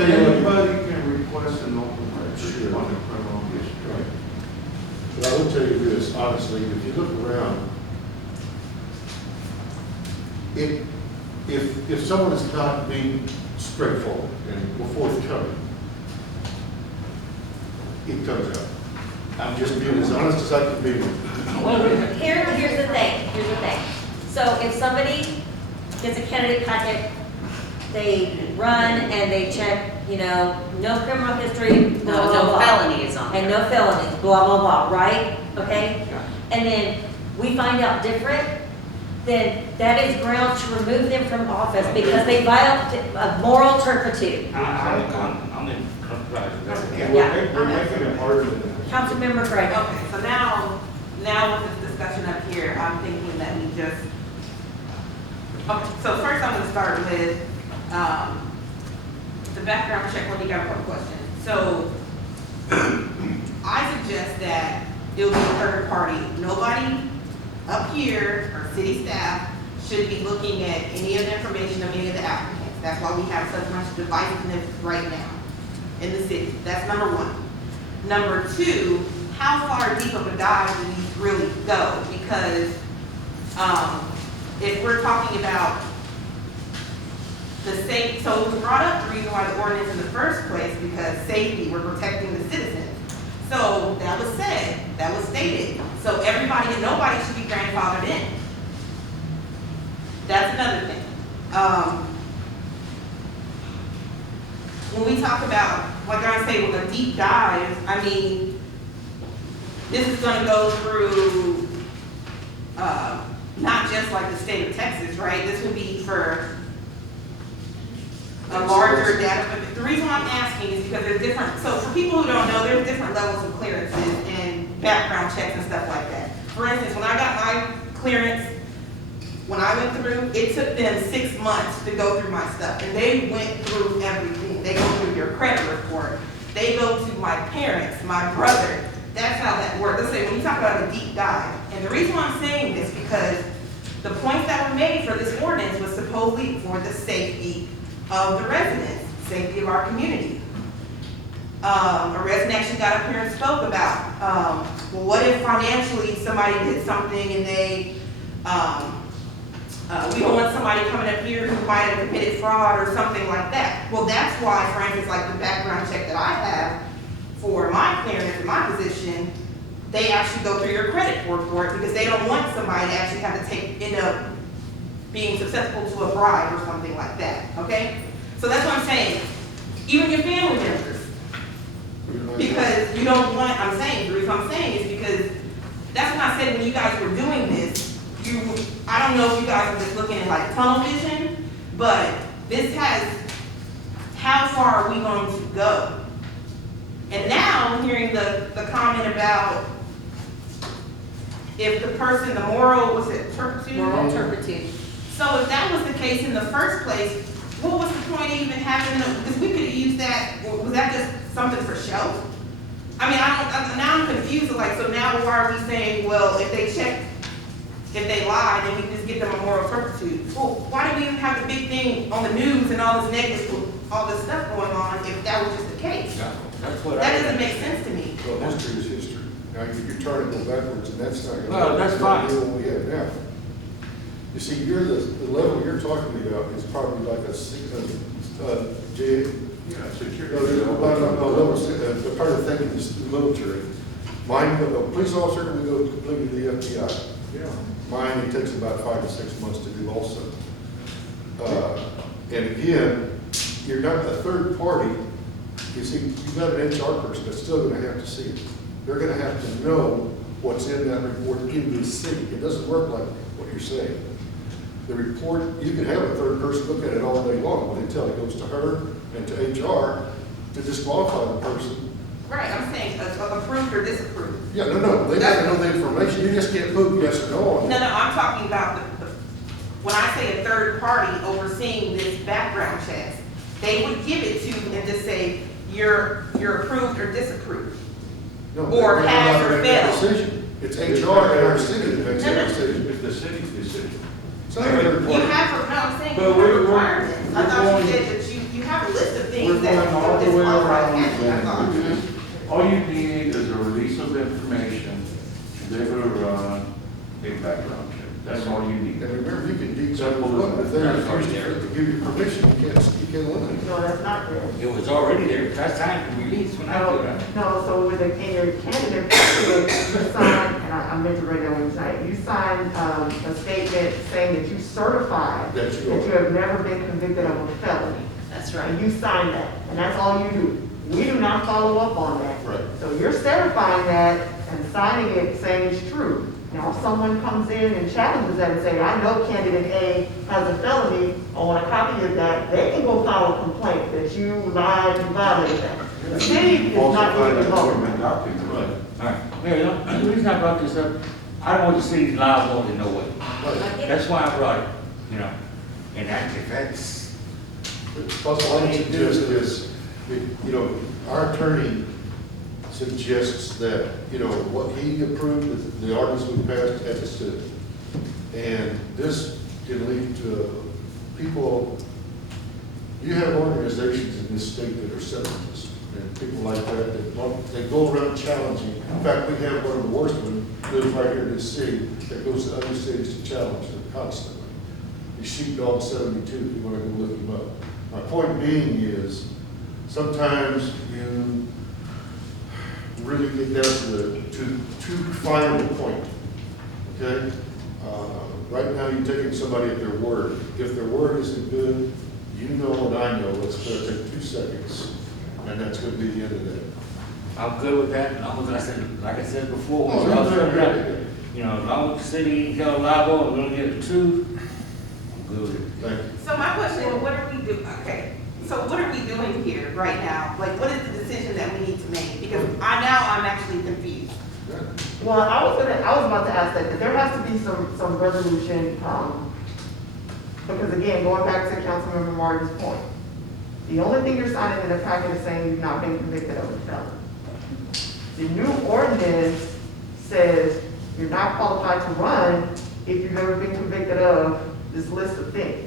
Anybody can request an open record on the criminal history. Right. But I will tell you this, honestly, if you look around, if someone is not being straightforward and forthcoming, it comes out. I'm just being as honest as I can be. Here's the thing. So if somebody gets a candidate packet, they run and they check, no criminal history, blah, blah, No blah. felonies on And there. no felonies, blah, blah, blah, right? Okay? And then we find out different, then that is grounds to remove them from office because they violate a moral turpitude. I'm in compliance. Yeah. We're making it harder than that. Councilmember Gray. Okay, so now with this discussion up here, I'm thinking that we just, okay, so first I'm gonna start with, the background check when you got a couple questions. So, I suggest that it'll be a third party. Nobody up here or city staff should be looking at any of the information of any of the applicants. That's why we have such much divisiveness right now in the city. That's number one. Number two, how far deep of a dive do these really go? Because if we're talking about the same, so it was brought up, the reason why the ordinance in the first place, because safety, we're protecting the citizens. So that was said, that was stated. So everybody and nobody should be grandfathered in. That's another thing. When we talk about, like I say, with a deep dive, I mean, this is gonna go through, not just like the state of Texas, right? This would be for a larger data, but the reason why I'm asking is because there's different, so for people who don't know, there's different levels of clearances and background checks and stuff like that. For instance, when I got my clearance, when I went through, it took them 6 months to go through my stuff, and they went through everything. They go through your credit report, they go to my parents, my brother. That's how that works. Let's say when you talk about a deep dive, and the reason why I'm saying this because the points that were made for this ordinance was supposedly for the safety of the residents, safety of our community. A resident actually got up here and spoke about, well, what if financially somebody did something and they, we don't want somebody coming up here who might have committed fraud or something like that. Well, that's why, for instance, like the background check that I have for my clearance and my position, they actually go through your credit report because they don't want somebody to actually have to end up being susceptible to a bribe or something like that, okay? So that's what I'm saying. Even your family members, because you don't want, I'm saying, the reason I'm saying is because that's what I said when you guys were doing this, I don't know if you guys are just looking at like tunnel vision, but this has, how far are we going to go? And now I'm hearing the comment about if the person, the moral, was it turpitude? Moral turpitude. So if that was the case in the first place, what was the point of even having, because we could have used that, or was that just something for show? I mean, now I'm confused, like, so now why are we saying, well, if they check, if they lie, then we can just give them a moral turpitude? Well, why do we even have the big thing on the news and all this negative, all this stuff going on if that was just the case? That's what That doesn't make sense to me. Well, history is history. Now, you're trying to go backwards, and that's not going to. No, that's fine. What we have now. You see, the level you're talking about is probably like a J. Yeah, security. The part of thinking is the military. Mine, a police officer, we go completely to the FBI. Yeah. Mine, it takes about 5 to 6 months to do also. And again, you're not a third party. You see, you've got an HR person that's still going to have to see it. They're going to have to know what's in that report in this city. It doesn't work like what you're saying. The report, you can have a third person look at it all day long, but until it goes to her and to HR to disqualify the person. Right, I'm saying approved or disapproved. Yeah, no, they got to know the information. You just can't put yes or no on No, it. I'm talking about when I say a third party overseeing this background checks, they would give it to you and just say, you're approved or disapproved. No, or they're not has gonna or make that failed. decision. It's HR in our city that makes No, that no. decision. It's the city's decision. It's not a third You party. have, no, I'm saying you But have we're- requirements. I we're thought you going- said that you have a list of We're things that going all the way disqualify around. candidates, that's all. and all you need is a release of information to be able to run a background check. That's all you need. And remember, you can detail what, if they refuse to give you permission, you can't eliminate it. No, that's not there. It was already there, that's time to release when I do that. No, so with in your candidate packet, you sign, and I meant to write that one tonight, you sign, a statement saying that you certify That that you are. you have never been convicted of a felony. That's And right. you sign that, and that's all you do. We do not follow up on that. Right. So you're certifying that and signing it saying it's true. Now, if someone comes in and challenges that and say, I know candidate A has a felony, I want a copy of that, they can go file a complaint that you lied, you violated that. The city is not Falsify going the to vote. government document. Right. All right, Mayor, the reason I brought this up, I don't want the city's liable in no way. Right. That's why I brought it, you know, and that, if that's, Plus, all I suggest is, you know, our attorney suggests that, you know, what he approved, the ordinance we passed as a city. And this can lead to people, you have organizations in this state that are separatists, and people like that, they go around challenging. In fact, we have one of the worst ones, lives right here in this city, that goes to other cities to challenge them constantly. He's Sheepdog 72, if you want to go look him up. My point being is, sometimes you really get down to the, to final point, okay? Right now, you're taking somebody at their word. If their word isn't good, you know and I know, it's gonna take 2 seconds, and that's gonna be the end of that. I'm good with that, as long as I said, like I said before, Oh, we're all yeah, set yeah, up. yeah. You know, as long as the city ain't held liable, we're gonna get the truth, I'm good with it. Thank you. So my question is, what are we doing, okay, so what are we doing here right now? Like, what is the decision that we need to make? Because I'm actually confused. Yeah. Well, I was about to ask that there has to be some resolution, because again, going back to Councilmember Martin's point, the only thing you're signing in the packet is saying you've not been convicted of a felony. The new ordinance says you're not qualified to run if you've ever been convicted of this list of things.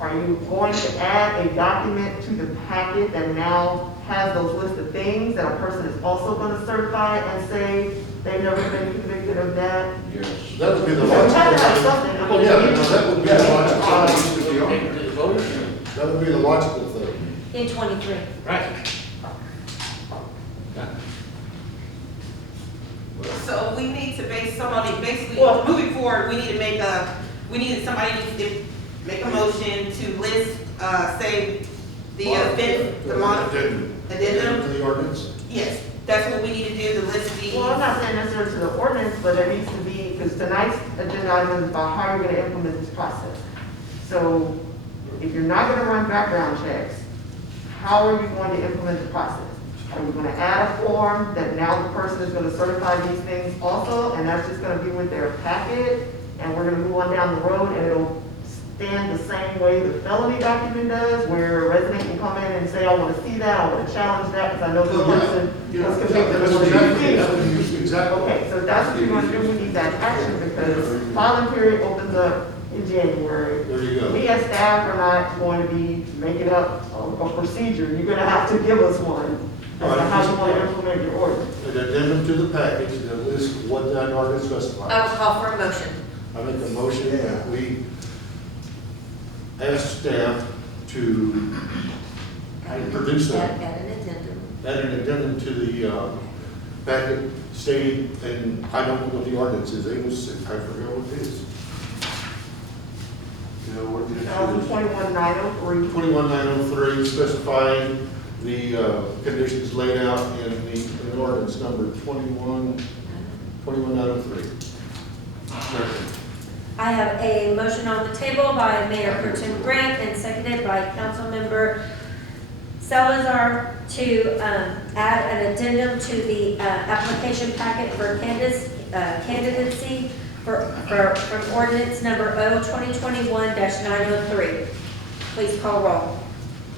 Are you going to add a document to the packet that now has those list of things that a person is also going to certify and say they've never been convicted of that? Yes. That would be the So we have to have logical. something. I Well, mean, yeah, because that would be the logical thing to be on. Take the vote. That would be the logical thing. In 23. Right. Yeah. So we need to base somebody, basically, Well- moving forward, somebody needs to make a motion to list, say, the offense, the Addendum. addendum. To the ordinance. Yes, that's what we need to do, to list the. Well, I'm not saying necessarily to the ordinance, but there needs to be, because tonight's agenda item is about how you're going to implement this process. So if you're not going to run background checks, how are you going to implement the process? Are you going to add a form that now the person is going to certify these things also, and that's just going to be with their packet, and we're going to move on down the road, and it'll stand the same way the felony document does, where a resident can come in and say, I want to see that, I want to challenge that, because I know the person Yeah, was yeah, convicted that's of one of these exactly, things. that would be exactly. Okay, so that's what you're gonna do, we need that action, because filing period opens up in January. There you go. We as staff are not going to be making up a procedure, you're gonna have to give us one, as to how you wanna implement your ordinance. An addendum to the package that lists what that ordinance I specifies. will call for a motion. I make a motion that we ask staff to produce that, Add an addendum. add an addendum to the packet stating, and I don't know what the ordinance is, I forgot what it is. You know, what did it is? 21-903. 21903 specifying the conditions laid out in the ordinance number 21903. I have a motion on the table by Mayor Pro Tem Grant and seconded by Councilmember Salazar to add an addendum to the application packet for candidacy from ordinance number O-2021-903. Please call roll.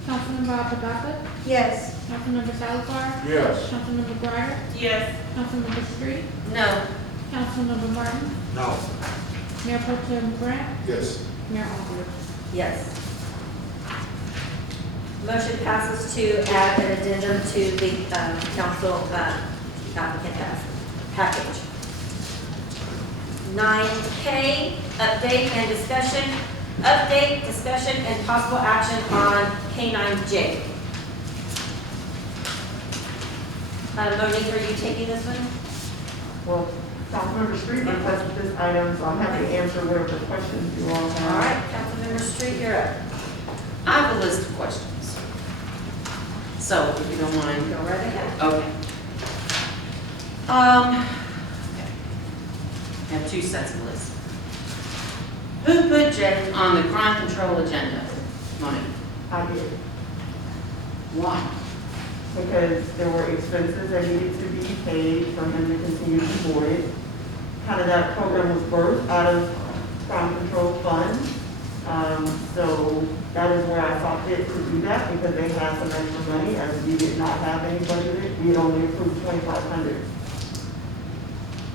Councilmember Apodaca? Yes. Councilmember Salazar? Yes. Councilmember Breyer? Yes. Councilmember Street? No. Councilmember Martin? No. Mayor Pro Tem Grant? Yes. Mayor Albright? Yes. Motion passes to add an addendum to the council applicant package. 9K, update and discussion. Update, discussion, and possible action on K9J. Monique, are you taking this one? Well, Councilmember Street requested this item, so I'm happy to answer whatever questions you all have. All right, Councilmember Street, you're up. I have a list of questions. So, if you don't mind. Go right ahead. Okay. I have two sets of lists. Who put Jay on the crime control agenda? Money. I did, Why? because there were expenses that needed to be paid for him to continue to board it. Kind of that program was birthed out of crime control fund. So that is where I saw fit to do that, because they had some extra money, as we did not have any budgeted. We had only approved $2,500.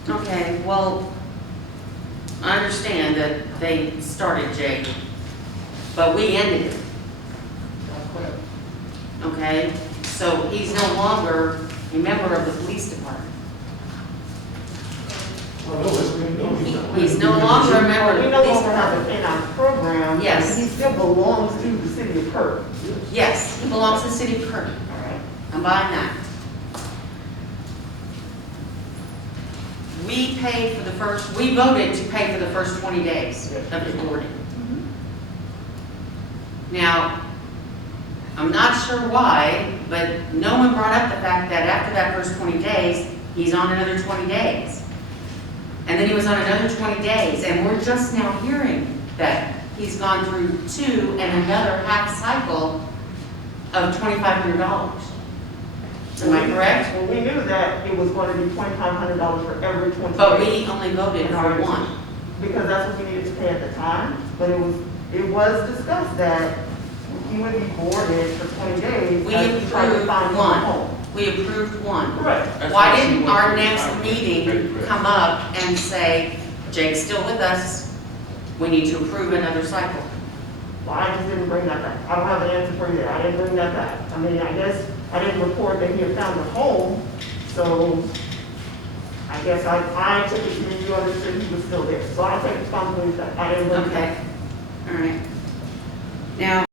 Okay, well, I understand that they started Jay, but we ended it, okay? So he's no longer a member of the police department. He's no longer a member of We the no police longer have department. a canine program. Yes. He still belongs to the city of Kirk. Yes, he belongs to the city of Kirby. All right. I'm buying that. We voted to pay for the first 20 days of his boarding. Now, I'm not sure why, but no one brought up the fact that after that first 20 days, he's on another 20 days. And then he was on another 20 days, and we're just now hearing that he's gone through 2 and another half cycle of $2,500. Am I correct? Well, we knew that it was going to be $2,500 for every 20 days. But we only voted in our for one. Because that's what we needed to pay at the time, but it was discussed that he would be boarded for 20 days. We as he tried to approved find a one. home. We approved one. Correct. Why didn't our next meeting come up and say, Jake's still with us, we need to approve another cycle? Well, I just didn't bring that back. I don't have an answer for you there. I didn't bring that back. I mean, I guess I didn't report that he had found a home, so I guess I took it to mean you understood he was still there. So I take responsibility for that. I didn't bring it Okay, back. all right. Now,